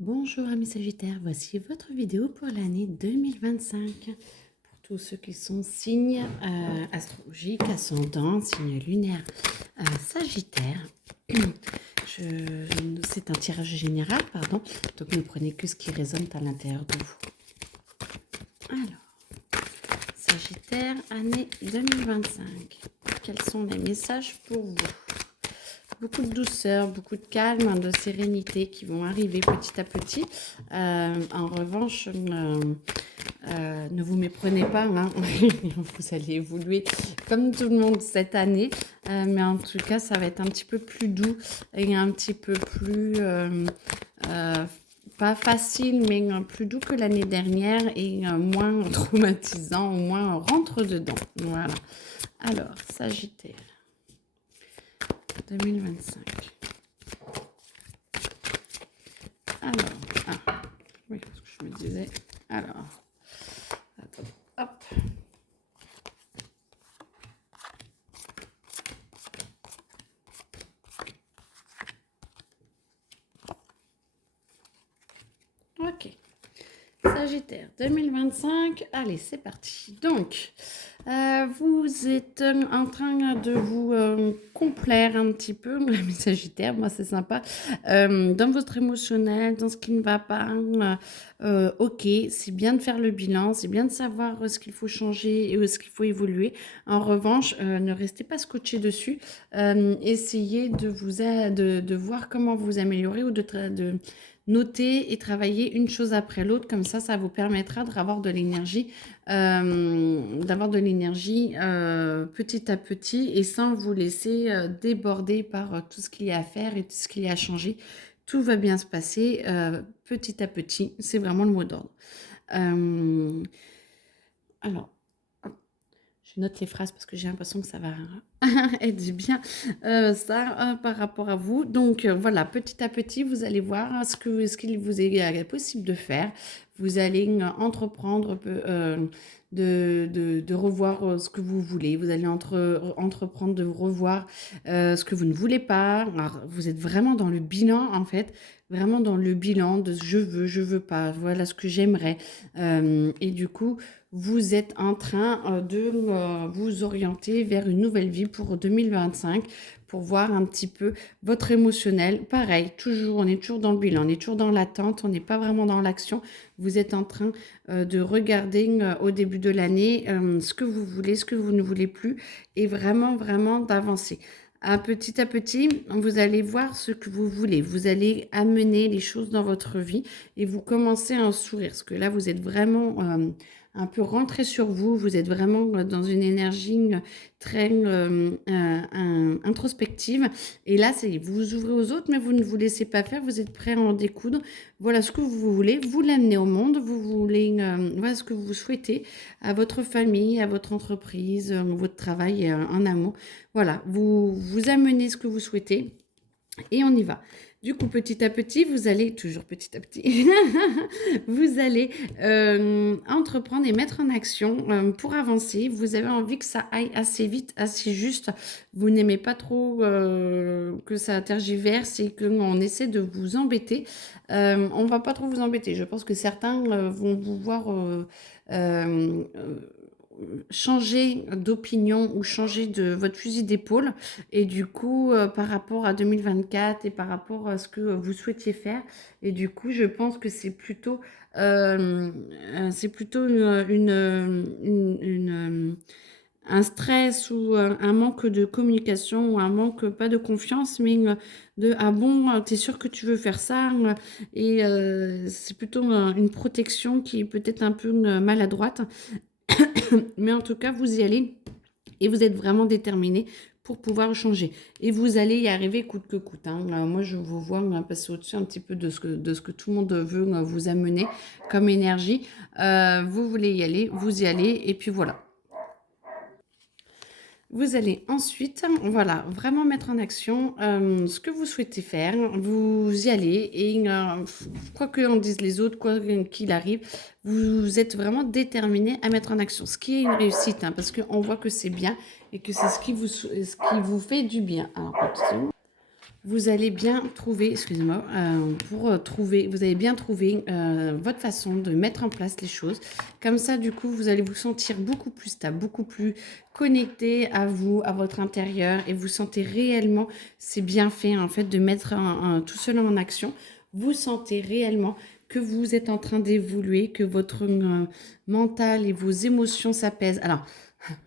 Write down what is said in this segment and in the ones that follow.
Bonjour amis Sagittaires, voici votre vidéo pour l'année 2025. Pour tous ceux qui sont signes astrologiques, ascendant, signe lunaire Sagittaire. C'est un tirage général, pardon, donc ne prenez que ce qui résonne à l'intérieur de vous. Alors, Sagittaire, année 2025. Quels sont les messages pour vous? Beaucoup de douceur, beaucoup de calme, de sérénité qui vont arriver petit à petit. En revanche, ne vous méprenez pas, hein. Vous allez évoluer comme tout le monde cette année. Mais en tout cas, ça va être un petit peu plus doux et un petit peu plus... pas facile, mais plus doux que l'année dernière et moins traumatisant, au moins rentre dedans. Voilà. Alors, Sagittaire. 2025. Alors, oui, ce que je me disais. Alors, attendez, hop. Ok. Sagittaire 2025, allez c'est parti. Donc vous êtes en train de vous complaire un petit peu, mes Sagittaires, moi c'est sympa, dans votre émotionnel, dans ce qui ne va pas. Ok, c'est bien de faire le bilan, c'est bien de savoir ce qu'il faut changer et ce qu'il faut évoluer. En revanche, ne restez pas scotché dessus, essayez de voir comment vous améliorer ou de noter et travailler une chose après l'autre, comme ça vous permettra d'avoir de l'énergie, petit à petit et sans vous laisser déborder par tout ce qu'il y a à faire et tout ce qu'il y a à changer. Tout va bien se passer petit à petit, c'est vraiment le mot d'ordre. Alors, je note les phrases parce que j'ai l'impression que ça va être bien par rapport à vous. Donc voilà, petit à petit, vous allez voir ce qu'il vous est possible de faire. Vous allez entreprendre de revoir ce que vous voulez. Vous allez entreprendre de revoir ce que vous ne voulez pas. Alors, vous êtes vraiment dans le bilan, en fait. Vraiment dans le bilan de je veux pas, voilà ce que j'aimerais. Et du coup, vous êtes en train de vous orienter vers une nouvelle vie pour 2025, pour voir un petit peu votre émotionnel. Pareil, toujours, on est toujours dans le bilan, on est toujours dans l'attente, on n'est pas vraiment dans l'action. Vous êtes en train de regarder au début de l'année ce que vous voulez, ce que vous ne voulez plus, et vraiment, vraiment d'avancer. Petit à petit, vous allez voir ce que vous voulez. Vous allez amener les choses dans votre vie et vous commencez à en sourire. Parce que là, vous êtes vraiment un peu rentré sur vous. Vous êtes vraiment dans une énergie très introspective. Et là, vous vous ouvrez aux autres, mais vous ne vous laissez pas faire. Vous êtes prêt à en découdre. Voilà ce que vous voulez. Vous l'amenez au monde. Vous voulez, voilà ce que vous souhaitez à votre famille, à votre entreprise, votre travail en amour. Voilà, vous amenez ce que vous souhaitez et on y va. Du coup, petit à petit, vous allez, toujours petit à petit, vous allez entreprendre et mettre en action pour avancer. Vous avez envie que ça aille assez vite, assez juste. Vous n'aimez pas trop que ça tergiverse et qu'on essaie de vous embêter. On ne va pas trop vous embêter. Je pense que certains vont vous voir changer d'opinion ou changer de votre fusil d'épaule et du coup par rapport à 2024 et par rapport à ce que vous souhaitiez faire et du coup je pense que c'est plutôt un stress ou un manque de communication ou un manque pas de confiance mais de ah bon t'es sûr que tu veux faire ça et c'est plutôt une protection qui est peut-être un peu maladroite. Mais en tout cas, vous y allez et vous êtes vraiment déterminé pour pouvoir changer. Et vous allez y arriver coûte que coûte, hein. Moi, je vous vois passer au-dessus un petit peu de ce que tout le monde veut vous amener comme énergie. Vous voulez y aller, vous y allez et puis voilà. Vous allez ensuite, voilà, vraiment mettre en action ce que vous souhaitez faire. Vous y allez et quoi qu'en disent les autres, quoi qu'il arrive, vous êtes vraiment déterminé à mettre en action. Ce qui est une réussite, hein, parce qu'on voit que c'est bien et que c'est ce qui vous fait du bien. Alors, attention. vous allez bien trouver, excusez-moi, vous allez bien trouver votre façon de mettre en place les choses. Comme ça, du coup, vous allez vous sentir beaucoup plus stable, beaucoup plus connecté à vous, à votre intérieur, et vous sentez réellement, c'est bien fait en fait de mettre tout cela en action. Vous sentez réellement que vous êtes en train d'évoluer, que votre mental et vos émotions s'apaisent. Alors,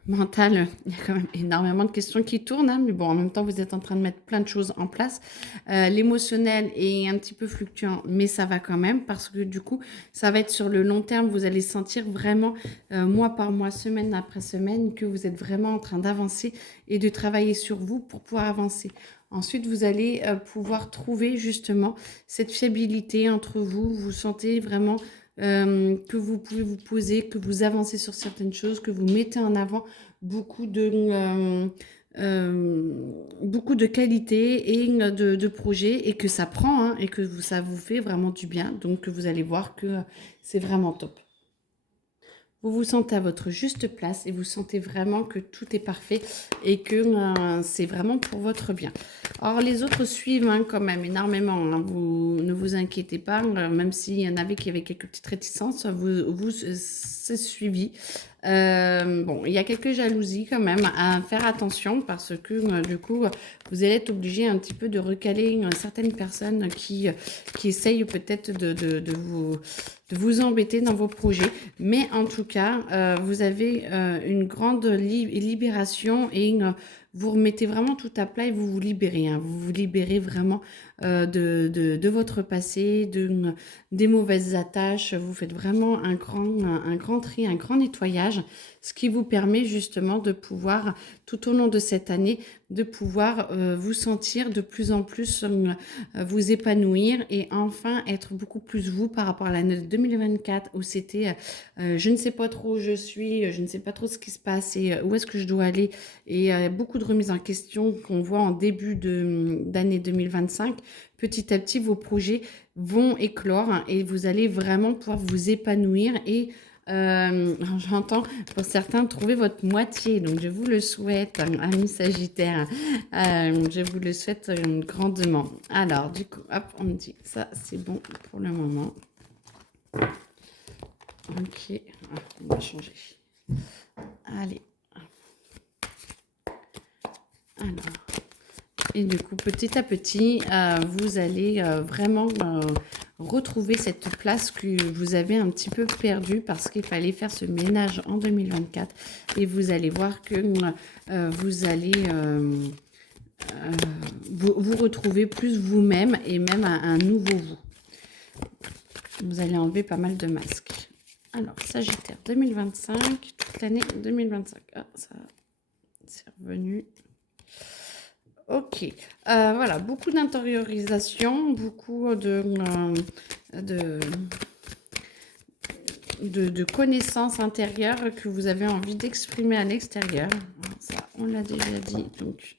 mental, il y a quand même énormément de questions qui tournent, hein, mais bon, en même temps, vous êtes en train de mettre plein de choses en place. L'émotionnel est un petit peu fluctuant, mais ça va quand même parce que du coup, ça va être sur le long terme. Vous allez sentir vraiment, mois par mois, semaine après semaine, que vous êtes vraiment en train d'avancer et de travailler sur vous pour pouvoir avancer. Ensuite, vous allez pouvoir trouver justement cette fiabilité entre vous. Vous sentez vraiment que vous pouvez vous poser, que vous avancez sur certaines choses, que vous mettez en avant beaucoup de, beaucoup de qualités et de projets et que ça prend hein, et que ça vous fait vraiment du bien. Donc, vous allez voir que c'est vraiment top. Vous vous sentez à votre juste place et vous sentez vraiment que tout est parfait et que c'est vraiment pour votre bien. Alors les autres suivent hein, quand même énormément. Hein. Vous ne vous inquiétez pas, même s'il y en avait qui avaient quelques petites réticences, c'est suivi. Bon, il y a quelques jalousies quand même à faire attention parce que du coup, vous allez être obligé un petit peu de recaler certaines personnes qui essayent peut-être de vous embêter dans vos projets. Mais en tout cas, vous avez une grande libération et vous remettez vraiment tout à plat et vous vous libérez. Hein. Vous vous libérez vraiment de votre passé, des mauvaises attaches. Vous faites vraiment un grand tri, un grand nettoyage, ce qui vous permet justement de pouvoir, tout au long de cette année, de pouvoir vous sentir de plus en plus vous épanouir et enfin être beaucoup plus vous par rapport à l'année 2024 où c'était je ne sais pas trop où je suis, je ne sais pas trop ce qui se passe et où est-ce que je dois aller et beaucoup de remises en question qu'on voit en début d'année 2025. Petit à petit, vos projets vont éclore hein, et vous allez vraiment pouvoir vous épanouir et j'entends pour certains trouver votre moitié, donc je vous le souhaite, amis Sagittaire, je vous le souhaite grandement. Alors, du coup, hop, on me dit ça, c'est bon pour le moment. Ok, on va changer. Allez. Alors. Et du coup, petit à petit, vous allez vraiment retrouver cette place que vous avez un petit peu perdue parce qu'il fallait faire ce ménage en 2024. Et vous allez voir que vous allez vous retrouver plus vous-même et même un nouveau vous. Vous allez enlever pas mal de masques. Alors, Sagittaire 2025, toute l'année 2025. Ah, ça, c'est revenu. Ok, voilà, beaucoup d'intériorisation, beaucoup de connaissances intérieures que vous avez envie d'exprimer à l'extérieur. Ça, on l'a déjà dit, donc...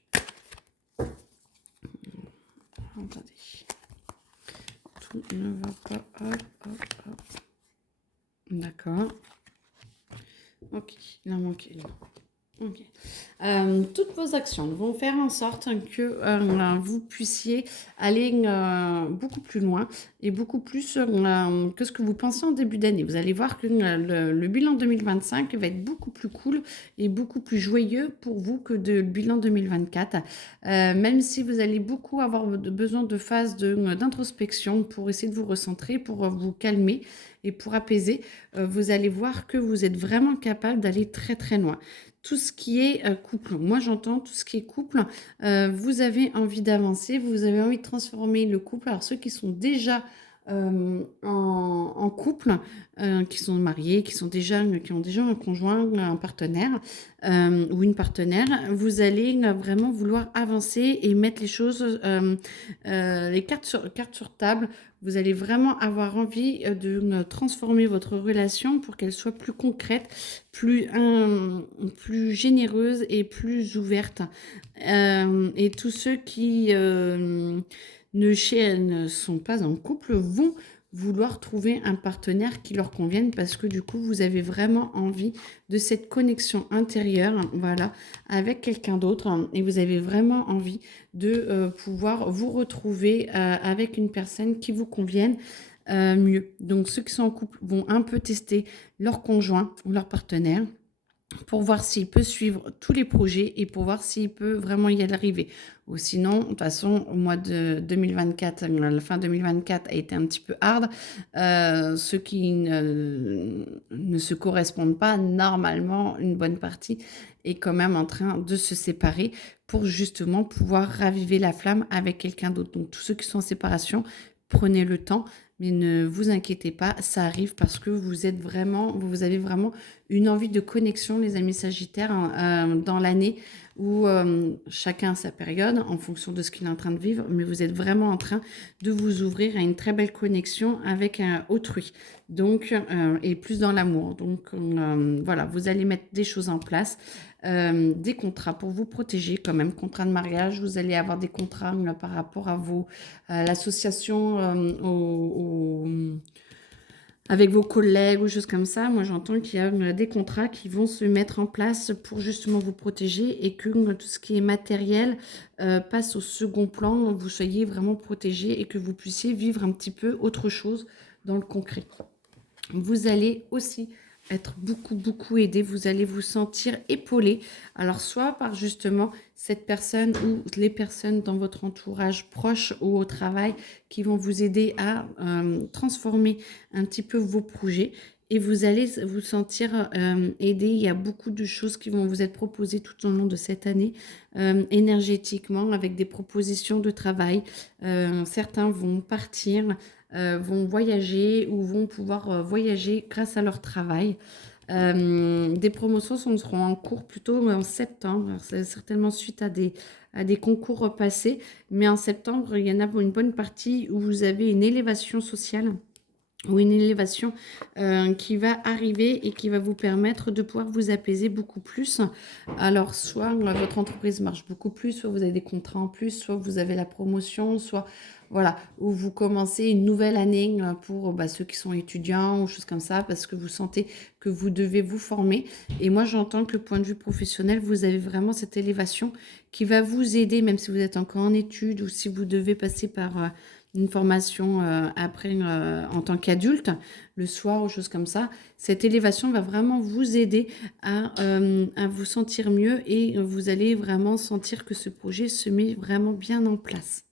Attendez. Tout ne va pas... Hop, hop, hop. D'accord. Ok, il en manque une. Okay. Toutes vos actions vont faire en sorte que vous puissiez aller beaucoup plus loin et beaucoup plus que ce que vous pensez en début d'année. Vous allez voir que le bilan 2025 va être beaucoup plus cool et beaucoup plus joyeux pour vous que le bilan 2024. Même si vous allez beaucoup avoir besoin de phases d'introspection pour essayer de vous recentrer, pour vous calmer et pour apaiser, vous allez voir que vous êtes vraiment capable d'aller très très loin. Tout ce qui est couple, moi j'entends tout ce qui est couple, vous avez envie d'avancer, vous avez envie de transformer le couple. Alors ceux qui sont déjà en couple, qui sont mariés, qui ont déjà un conjoint, un partenaire ou une partenaire, vous allez vraiment vouloir avancer et mettre les choses, les cartes sur table. Vous allez vraiment avoir envie de transformer votre relation pour qu'elle soit plus concrète, plus généreuse et plus ouverte. Et tous ceux qui ne sont pas en couple vont vouloir trouver un partenaire qui leur convienne parce que du coup, vous avez vraiment envie de cette connexion intérieure, voilà, avec quelqu'un d'autre et vous avez vraiment envie de pouvoir vous retrouver avec une personne qui vous convienne mieux. Donc, ceux qui sont en couple vont un peu tester leur conjoint ou leur partenaire pour voir s'il peut suivre tous les projets et pour voir s'il peut vraiment y arriver. Ou sinon, de toute façon, au mois de 2024, la fin 2024 a été un petit peu hard. Ceux qui ne se correspondent pas, normalement, une bonne partie est quand même en train de se séparer pour justement pouvoir raviver la flamme avec quelqu'un d'autre. Donc, tous ceux qui sont en séparation, prenez le temps. Mais ne vous inquiétez pas, ça arrive parce que vous avez vraiment une envie de connexion, les amis Sagittaires, dans l'année où chacun a sa période en fonction de ce qu'il est en train de vivre, mais vous êtes vraiment en train de vous ouvrir à une très belle connexion avec autrui, donc et plus dans l'amour. Donc voilà, vous allez mettre des choses en place, des contrats pour vous protéger quand même, contrat de mariage, vous allez avoir des contrats par rapport à l'association, avec vos collègues ou choses comme ça. Moi, j'entends qu'il y a des contrats qui vont se mettre en place pour justement vous protéger et que tout ce qui est matériel passe au second plan, vous soyez vraiment protégé et que vous puissiez vivre un petit peu autre chose dans le concret. Vous allez aussi être beaucoup aidé, vous allez vous sentir épaulé, alors soit par justement cette personne ou les personnes dans votre entourage proche ou au travail qui vont vous aider à transformer un petit peu vos projets et vous allez vous sentir aidé. Il y a beaucoup de choses qui vont vous être proposées tout au long de cette année énergétiquement avec des propositions de travail. Certains vont partir, vont voyager ou vont pouvoir voyager grâce à leur travail. Des promotions seront en cours plutôt en septembre. C'est certainement suite à des concours passés, mais en septembre, il y en a une bonne partie où vous avez une élévation sociale ou une élévation qui va arriver et qui va vous permettre de pouvoir vous apaiser beaucoup plus. Alors, soit votre entreprise marche beaucoup plus, soit vous avez des contrats en plus, soit vous avez la promotion, soit voilà, ou vous commencez une nouvelle année pour ceux qui sont étudiants ou choses comme ça, parce que vous sentez que vous devez vous former. Et moi, j'entends que point de vue professionnel, vous avez vraiment cette élévation qui va vous aider, même si vous êtes encore en études ou si vous devez passer par une formation après en tant qu'adulte, le soir ou choses comme ça. Cette élévation va vraiment vous aider à vous sentir mieux et vous allez vraiment sentir que ce projet se met vraiment bien en place.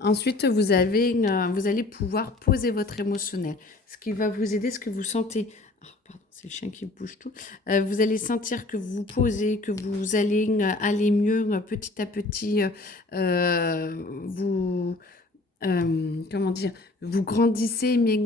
Ensuite, vous allez pouvoir poser votre émotionnel, ce qui va vous aider, ce que vous sentez. Oh, pardon, c'est le chien qui bouge tout. Vous allez sentir que vous posez, que vous allez aller mieux petit à petit. Comment dire, vous grandissez, mais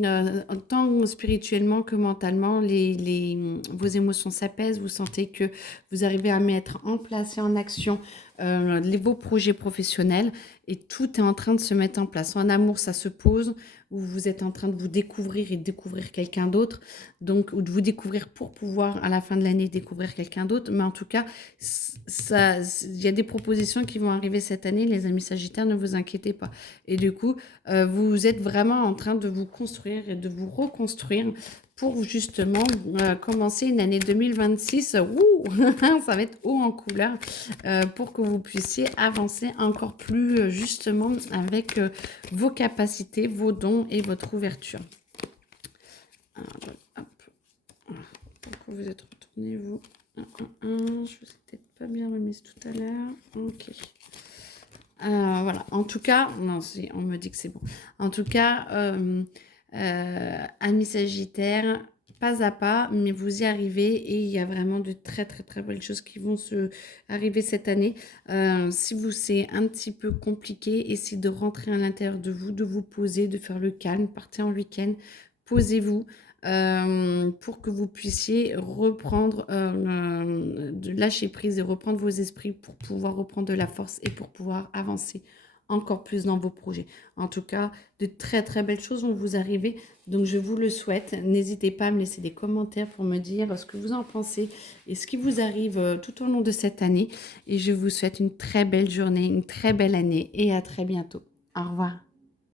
tant spirituellement que mentalement, vos émotions s'apaisent, vous sentez que vous arrivez à mettre en place et en action vos projets professionnels et tout est en train de se mettre en place. En amour, ça se pose, où vous êtes en train de vous découvrir et de découvrir quelqu'un d'autre, donc ou de vous découvrir pour pouvoir à la fin de l'année découvrir quelqu'un d'autre, mais en tout cas, il y a des propositions qui vont arriver cette année, les amis Sagittaires, ne vous inquiétez pas. Et du coup, vous êtes vraiment en train de vous construire et de vous reconstruire pour justement commencer une année 2026. Ouh, ça va être haut en couleur pour que vous puissiez avancer encore plus justement avec vos capacités, vos dons et votre ouverture. Alors, hop. Pourquoi vous êtes retourné, vous? Je vous ai peut-être pas bien remise tout à l'heure. Ok. Voilà, en tout cas, non, on me dit que c'est bon. En tout cas, amis Sagittaires, pas à pas, mais vous y arrivez et il y a vraiment de très belles choses qui vont se arriver cette année. Si c'est un petit peu compliqué, essayez de rentrer à l'intérieur de vous, de vous poser, de faire le calme, partez en week-end, posez-vous. Pour que vous puissiez reprendre, de lâcher prise et reprendre vos esprits pour pouvoir reprendre de la force et pour pouvoir avancer encore plus dans vos projets. En tout cas, de très belles choses vont vous arriver, donc je vous le souhaite. N'hésitez pas à me laisser des commentaires pour me dire ce que vous en pensez et ce qui vous arrive tout au long de cette année. Et je vous souhaite une très belle journée, une très belle année et à très bientôt. Au revoir.